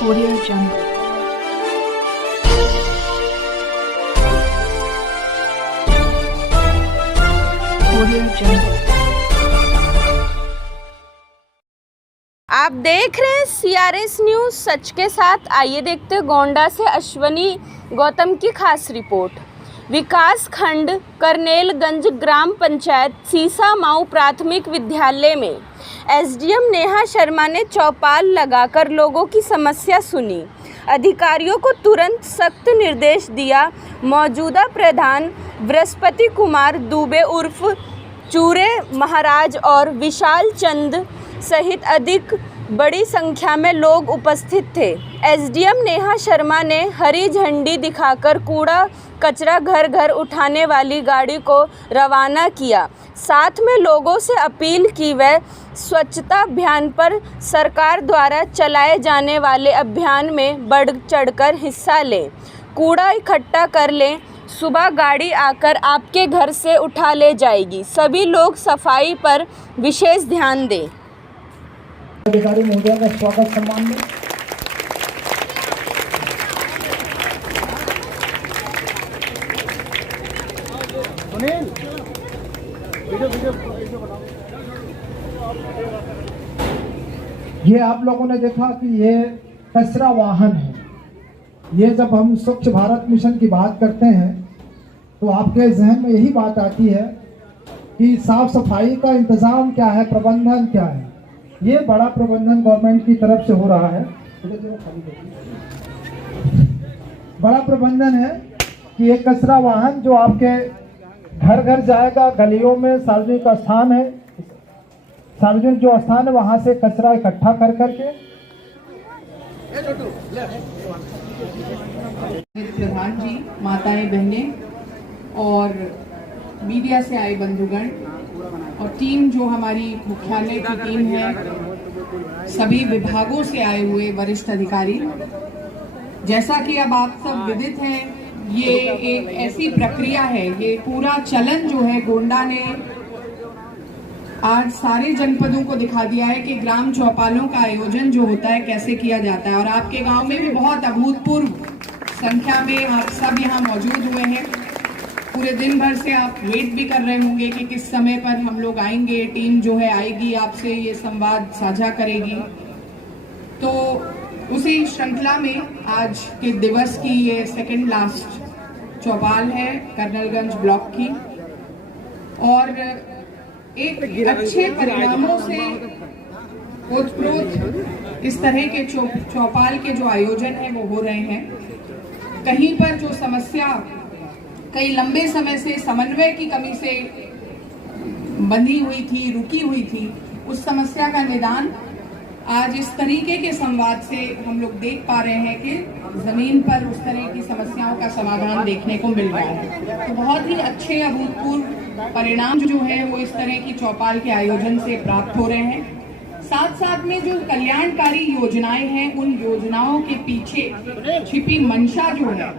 Audio Jungle. Audio Jungle. आप देख रहे हैं CRS न्यूज़ सच के साथ। आइए देखते हैं गोंडा से अश्वनी गौतम की खास रिपोर्ट। विकास खंड करनेलगंज ग्राम पंचायत सीसा माऊ प्राथमिक विद्यालय में SDM नेहा शर्मा ने चौपाल लगाकर लोगों की समस्या सुनी। अधिकारियों को तुरंत सख्त निर्देश दिया। मौजूदा प्रधान बृहस्पति कुमार दुबे उर्फ चूरे महाराज और विशाल चंद सहित अधिक बड़ी संख्या में लोग उपस्थित थे। SDM नेहा शर्मा ने हरी झंडी दिखाकर कूड़ा कचरा घर घर उठाने वाली गाड़ी को रवाना किया। साथ में लोगों से अपील की वह स्वच्छता अभियान पर सरकार द्वारा चलाए जाने वाले अभियान में बढ़ चढ़कर हिस्सा लें, कूड़ा इकट्ठा कर लें। सुबह गाड़ी आकर आपके घर से उठा ले जाएगी। सभी लोग सफाई पर विशेष ध्यान दें। अधिकारी महोदय का स्वागत सम्मान में ये आप लोगों ने देखा कि ये कचरा वाहन है। ये जब हम स्वच्छ भारत मिशन की बात करते हैं तो आपके जहन में यही बात आती है कि साफ सफाई का इंतजाम क्या है, प्रबंधन क्या है। ये बड़ा प्रबंधन गवर्नमेंट की तरफ से हो रहा है। बड़ा प्रबंधन है कि एक कचरा वाहन जो आपके घर घर जाएगा, गलियों में सार्वजनिक स्थान है, सार्वजनिक जो स्थान है वहां से कचरा इकट्ठा कर करके प्रधान जी, माताएं, बहनें और मीडिया से आए बंधुगण और टीम जो हमारी मुख्यालय की टीम है, सभी विभागों से आए हुए वरिष्ठ अधिकारी। जैसा कि अब आप सब विदित हैं, ये एक ऐसी प्रक्रिया है, ये पूरा चलन जो है गोंडा ने आज सारे जनपदों को दिखा दिया है कि ग्राम चौपालों का आयोजन जो होता है कैसे किया जाता है। और आपके गांव में भी बहुत अभूतपूर्व संख्या में आप सब यहाँ मौजूद हुए हैं। पूरे दिन भर से आप वेट भी कर रहे होंगे कि किस समय पर हम लोग आएंगे, टीम जो है आएगी, आपसे ये संवाद साझा करेगी। तो उसी श्रृंखला में आज के दिवस की ये सेकंड लास्ट चौपाल है करनेलगंज ब्लॉक की, और एक अच्छे परिणामों से ओतप्रोत इस तरह के चौपाल के जो आयोजन है वो हो रहे हैं। कहीं पर जो समस्या कई लंबे समय से समन्वय की कमी से बंधी हुई थी, रुकी हुई थी, उस समस्या का निदान आज इस तरीके के संवाद से हम लोग देख पा रहे हैं कि जमीन पर उस तरह की समस्याओं का समाधान देखने को मिल रहा है। तो बहुत ही अच्छे अभूतपूर्व परिणाम जो है वो इस तरह की चौपाल के आयोजन से प्राप्त हो रहे हैं। साथ साथ में जो कल्याणकारी योजनाएं हैं, उन योजनाओं के पीछे छिपी मंशा जो है,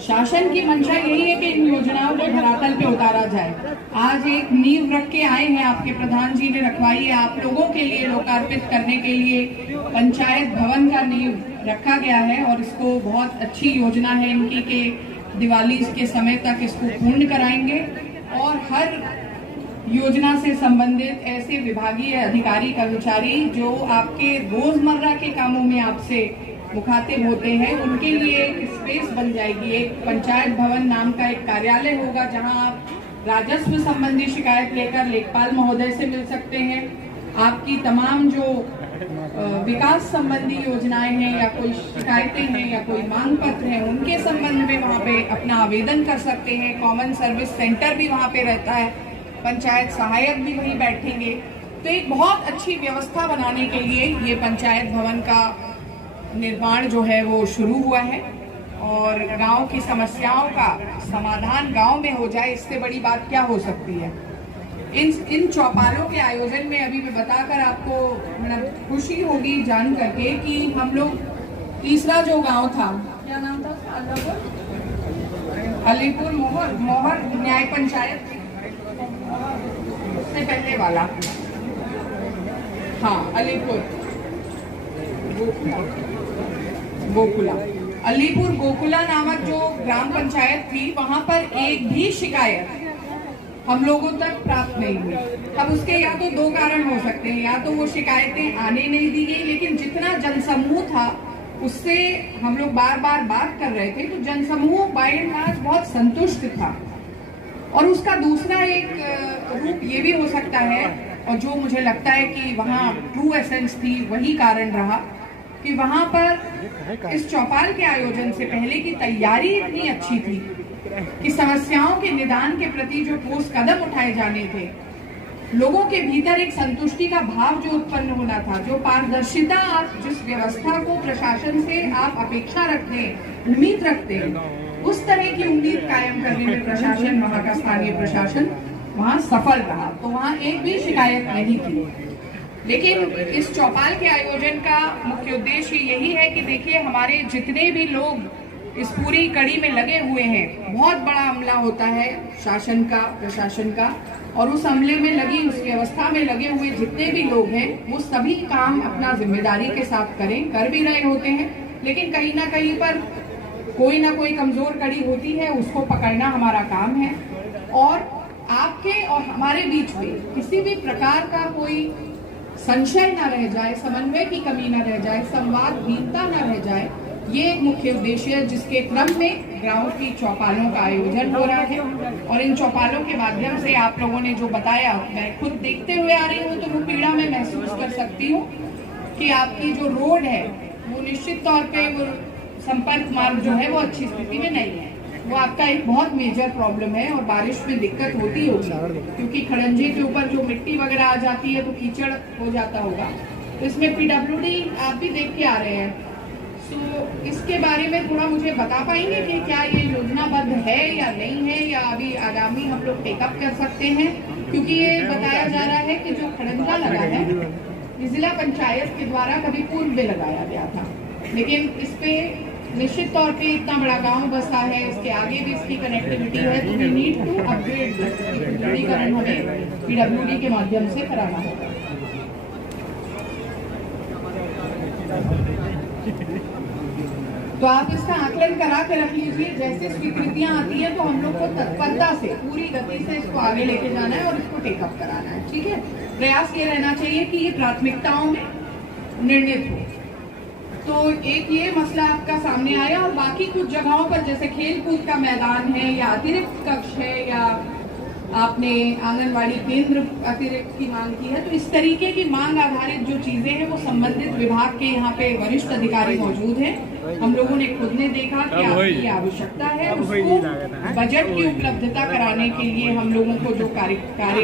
शासन की मंशा यही है कि इन योजनाओं को धरातल पे उतारा जाए। आज एक नींव रख के आए हैं, आपके प्रधान जी ने रखवाई है, आप लोगों के लिए लोकार्पित करने के लिए पंचायत भवन का नींव रखा गया है। और इसको बहुत अच्छी योजना है इनकी कि दिवाली के समय तक इसको पूर्ण कराएंगे। और हर योजना से संबंधित ऐसे विभागीय अधिकारी कर्मचारी जो आपके रोजमर्रा के कामों में आपसे मुखातिब होते हैं, उनके लिए एक स्पेस बन जाएगी। एक पंचायत भवन नाम का एक कार्यालय होगा जहां आप राजस्व संबंधी शिकायत लेकर लेखपाल महोदय से मिल सकते हैं। आपकी तमाम जो विकास संबंधी योजनाएं हैं या कोई शिकायतें हैं या कोई मांग पत्र हैं, उनके संबंध में वहां पे अपना आवेदन कर सकते हैं। कॉमन सर्विस सेंटर भी वहां पे रहता है, पंचायत सहायक भी वहीं बैठेंगे। तो एक बहुत अच्छी व्यवस्था बनाने के लिए ये पंचायत भवन का निर्माण जो है वो शुरू हुआ है। और गांव की समस्याओं का समाधान गांव में हो जाए, इससे बड़ी बात क्या हो सकती है। इन चौपालों के आयोजन में अभी मैं बताकर आपको मतलब खुशी होगी जान करके कि हम लोग तीसरा जो गांव था, क्या नाम था, अलीपुर मोहर न्याय पंचायत से पहले वाला, हाँ अलीपुर, गोकुला। अलीपुर गोकुला नामक जो ग्राम पंचायत थी, वहां पर एक भी शिकायत हम लोगों तक प्राप्त नहीं हुई। अब उसके या तो दो कारण हो सकते हैं, या तो वो शिकायतें आने नहीं दी गई, लेकिन जितना जनसमूह था उससे हम लोग बार बार बात कर रहे थे, तो जनसमूह बाय एंड लार्ज बहुत संतुष्ट था। और उसका दूसरा एक रूप ये भी हो सकता है, और जो मुझे लगता है कि वहाँ ट्रू एसेंस थी, वही कारण रहा कि वहां पर इस चौपाल के आयोजन से पहले की तैयारी इतनी अच्छी थी कि समस्याओं के निदान के प्रति जो ठोस कदम उठाए जाने थे, लोगों के भीतर एक संतुष्टि का भाव जो उत्पन्न होना था, जो पारदर्शिता, आप जिस व्यवस्था को प्रशासन से आप अपेक्षा रखते हैं, उम्मीद रखते हैं, उस तरह की उम्मीद कायम करने में प्रशासन, वहाँ का स्थानीय प्रशासन वहाँ सफल रहा। तो वहाँ एक भी शिकायत नहीं थी। लेकिन इस चौपाल के आयोजन का मुख्य उद्देश्य यही है कि देखिए, हमारे जितने भी लोग इस पूरी कड़ी में लगे हुए हैं, बहुत बड़ा अमला होता है शासन का, प्रशासन का, और उस अमले में लगी, उस व्यवस्था में लगे हुए जितने भी लोग हैं, वो सभी काम अपना जिम्मेदारी के साथ करें, कर भी रहे होते हैं। लेकिन कहीं ना कहीं पर कोई ना कोई कमजोर कड़ी होती है, उसको पकड़ना हमारा काम है। और आपके और हमारे बीच में किसी भी प्रकार का कोई संशय न रह जाए, समन्वय की कमी न रह जाए, संवादहीनता न रह जाए, ये एक मुख्य उद्देश्य है जिसके क्रम में गांव की चौपालों का आयोजन हो रहा है। और इन चौपालों के माध्यम से आप लोगों ने जो बताया, मैं खुद देखते हुए आ रही हूँ, तो वो पीड़ा मैं महसूस कर सकती हूँ कि आपकी जो रोड है वो निश्चित तौर पे वो संपर्क मार्ग जो है वो अच्छी स्थिति में नहीं है। वो आपका एक बहुत मेजर प्रॉब्लम है और बारिश में दिक्कत होती होगी, क्योंकि खड़ंजे के ऊपर जो मिट्टी वगैरह आ जाती है तो कीचड़ हो जाता होगा। तो इसमें पीडब्ल्यूडी आप भी देख के आ रहे हैं, तो इसके बारे में थोड़ा मुझे बता पाएंगे कि क्या ये योजनाबद्ध है या नहीं है, या अभी आगामी हम लोग टेकअप कर सकते हैं? क्योंकि ये बताया जा रहा है कि जो खड़ंजा लगा है, ये जिला पंचायत के द्वारा कभी पूर्व में लगाया गया था, लेकिन इस पे निश्चित तौर पे इतना बड़ा गांव बसा है, इसके आगे भी इसकी कनेक्टिविटी है, तो वी नीड टू अपग्रेड, सुदृढ़ीकरण हमें पीडब्ल्यूडी के माध्यम से कराना होगा। तो आप इसका आकलन करा के रख लीजिए, जैसे स्वीकृतियां आती है तो हम लोग को तत्परता से, पूरी गति से इसको आगे लेके जाना है और इसको टेकअप कराना है। ठीक है, प्रयास ये रहना चाहिए कि ये प्राथमिकताओं में निर्णित हो। तो एक ये मसला आपका सामने आया, और बाकी कुछ जगहों पर जैसे खेल कूद का मैदान है, या अतिरिक्त कक्ष है, या आपने आंगनवाड़ी केंद्र अतिरिक्त की मांग की है, तो इस तरीके की मांग आधारित जो चीजें हैं वो संबंधित विभाग के यहाँ पे वरिष्ठ अधिकारी मौजूद हैं। हम लोगों ने खुद ने देखा कि आपकी आवश्यकता है, उसको बजट की उपलब्धता कराने के लिए हम लोगों को जो कार्य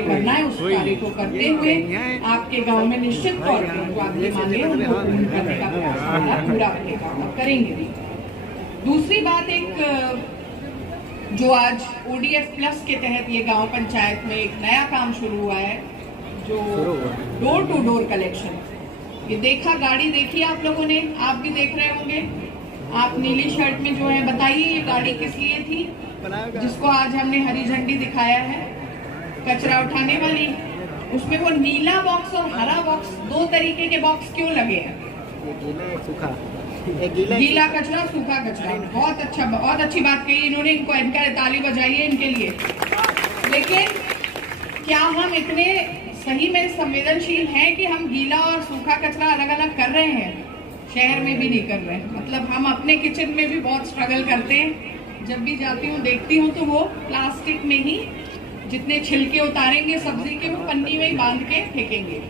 करना है उस कार्य को करते हुए आपके गांव में निश्चित तौर पर जो आपकी मांगे उनको पूर्ण करने का प्रयास पूरा करेंगे भी। दूसरी बात, एक जो आज ODF प्लस के तहत ये गांव पंचायत में एक नया काम शुरू हुआ है, जो डोर टू डोर कलेक्शन। ये देखा, गाड़ी देखी आप लोगों ने, आप भी देख रहे होंगे। आप नीली शर्ट में जो है, बताइए ये गाड़ी किस लिए थी, जिसको आज हमने हरी झंडी दिखाया है, कचरा उठाने वाली। उसमें वो नीला बॉक्स और हरा बॉक्स, दो तरीके के बॉक्स क्यों लगे हैं? गीला कचरा, सूखा कचरा। बहुत अच्छा, बहुत अच्छी बात कही इन्होंने, इनको इनका ताली बजाइए इनके लिए। लेकिन क्या हम इतने सही में संवेदनशील हैं कि हम गीला और सूखा कचरा अलग अलग कर रहे हैं? शहर में भी नहीं कर रहे हैं। मतलब हम अपने किचन में भी बहुत स्ट्रगल करते हैं। जब भी जाती हूँ देखती हूँ तो वो प्लास्टिक में ही जितने छिलके उतारेंगे सब्जी के, वो पन्नी में ही बांध के फेंकेंगे।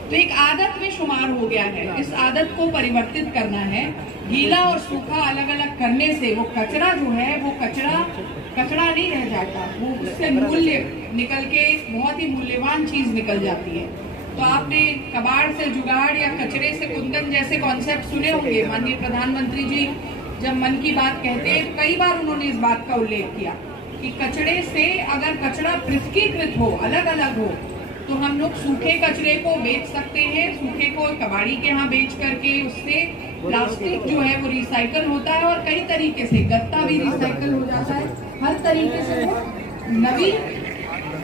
तो एक आदत में शुमार हो गया है, इस आदत को परिवर्तित करना है। गीला और सूखा अलग अलग करने से वो कचरा जो है वो कचरा नहीं रह जाता, वो उससे मूल्य निकल के बहुत ही मूल्यवान चीज निकल जाती है। तो आपने कबाड़ से जुगाड़ या कचरे से कुंदन जैसे कॉन्सेप्ट सुने होंगे। माननीय प्रधानमंत्री जी जब मन की बात कहते हैं, कई बार उन्होंने इस बात का उल्लेख किया कि कचरे से अगर कचरा पृथकीकृत हो, अलग अलग हो, तो हम लोग सूखे कचरे को बेच सकते हैं। सूखे को कबाड़ी के यहाँ बेच करके उससे प्लास्टिक जो है वो रिसाइकल होता है, और कई तरीके से गत्ता भी रिसाइकल हो जाता है। हर तरीके से वो नवीन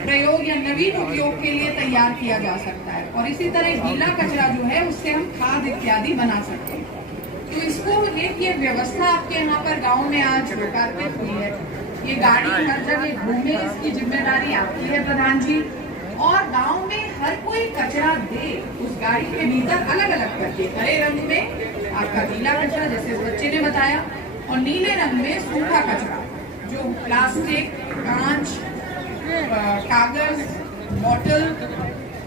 प्रयोग या नवीन उपयोग के लिए तैयार किया जा सकता है। और इसी तरह गीला कचरा जो है उससे हम खाद इत्यादि बना सकते हैं। तो इस इसको ये व्यवस्था आपके यहाँ पर गांव में आज लोकार्पित हुई है। ये गाड़ी हर जगह घूमे, इसकी जिम्मेदारी आपकी है प्रधान जी। और गांव में हर कोई कचरा दे उस गाड़ी के भीतर अलग अलग करके, हरे रंग में आपका गीला कचरा जैसे बच्चे ने बताया, और नीले रंग में सूखा कचरा जो प्लास्टिक, कांच, कागज, बॉटल,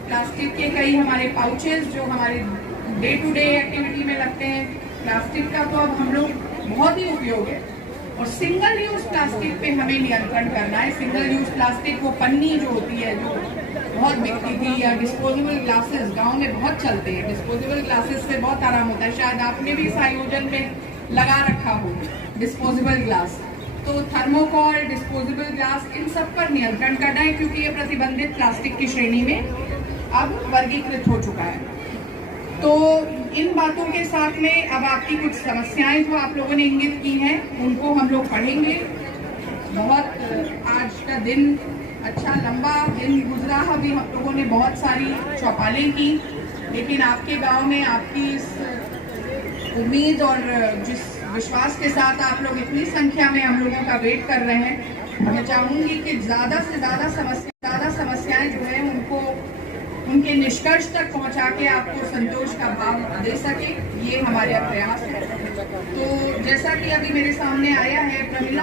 प्लास्टिक के कई हमारे पाउचेस जो हमारे डे टू डे एक्टिविटी में लगते हैं। प्लास्टिक का तो अब हम लोग बहुत ही उपयोग है। और सिंगल यूज प्लास्टिक पे हमें नियंत्रण करना है। सिंगल यूज प्लास्टिक वो पन्नी जो होती है जो बहुत बिकती थी, या डिस्पोजेबल ग्लासेस गांव में बहुत चलते हैं। डिस्पोजेबल ग्लासेस से बहुत आराम होता है। शायद आपने भी इस आयोजन में लगा रखा हो डिस्पोजेबल ग्लास। तो थर्मोकॉल, डिस्पोजेबल ग्लास, इन सब पर नियंत्रण करना है क्योंकि ये प्रतिबंधित प्लास्टिक की श्रेणी में अब वर्गीकृत हो चुका है। तो इन बातों के साथ में अब आपकी कुछ समस्याएं जो आप लोगों ने इंगित की हैं उनको हम लोग पढ़ेंगे। बहुत आज का दिन अच्छा लंबा दिन गुजरा। अभी हम लोगों ने बहुत सारी चौपालें की, लेकिन आपके गांव में आपकी इस उम्मीद और जिस विश्वास के साथ आप लोग इतनी संख्या में हम लोगों का वेट कर रहे हैं, मैं चाहूंगी कि ज्यादा से ज्यादा समस्याएं जो है उनको उनके निष्कर्ष तक पहुंचा के आपको संतोष का भाव दे सके, ये हमारे प्रयास है। तो जैसा कि अभी मेरे सामने आया है प्रमिला